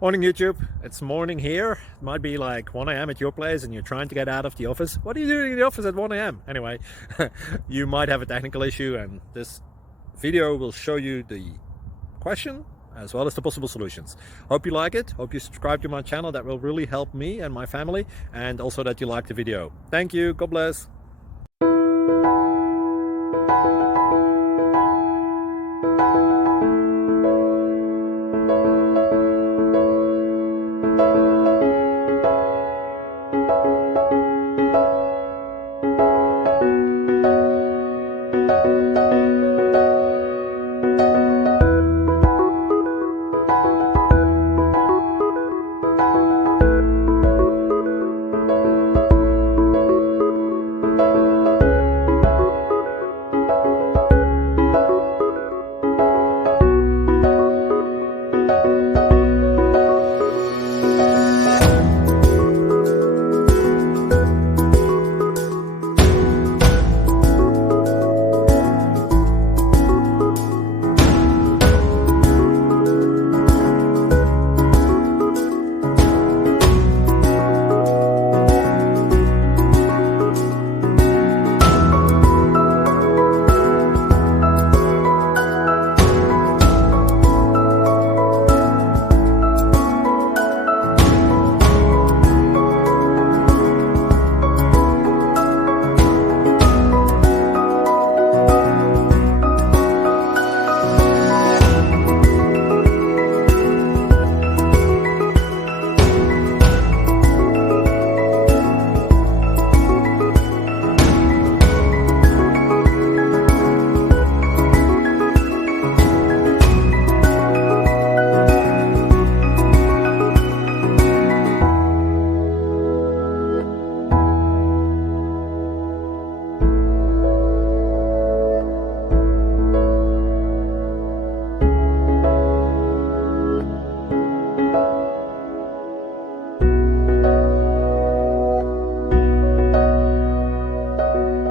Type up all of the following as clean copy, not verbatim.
Morning YouTube, it's morning here. It might be like 1 a.m. at your place and you're trying to get out of the office. What are you doing in the office at 1 a.m.? Anyway, you might have a technical issue and this video will show you the question as well as the possible solutions. Hope you like it, hope you subscribe to my channel. That will really help me and my family, and also that you like the video. Thank you, God bless.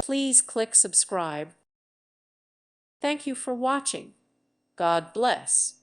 Please click subscribe. Thank you for watching. God bless.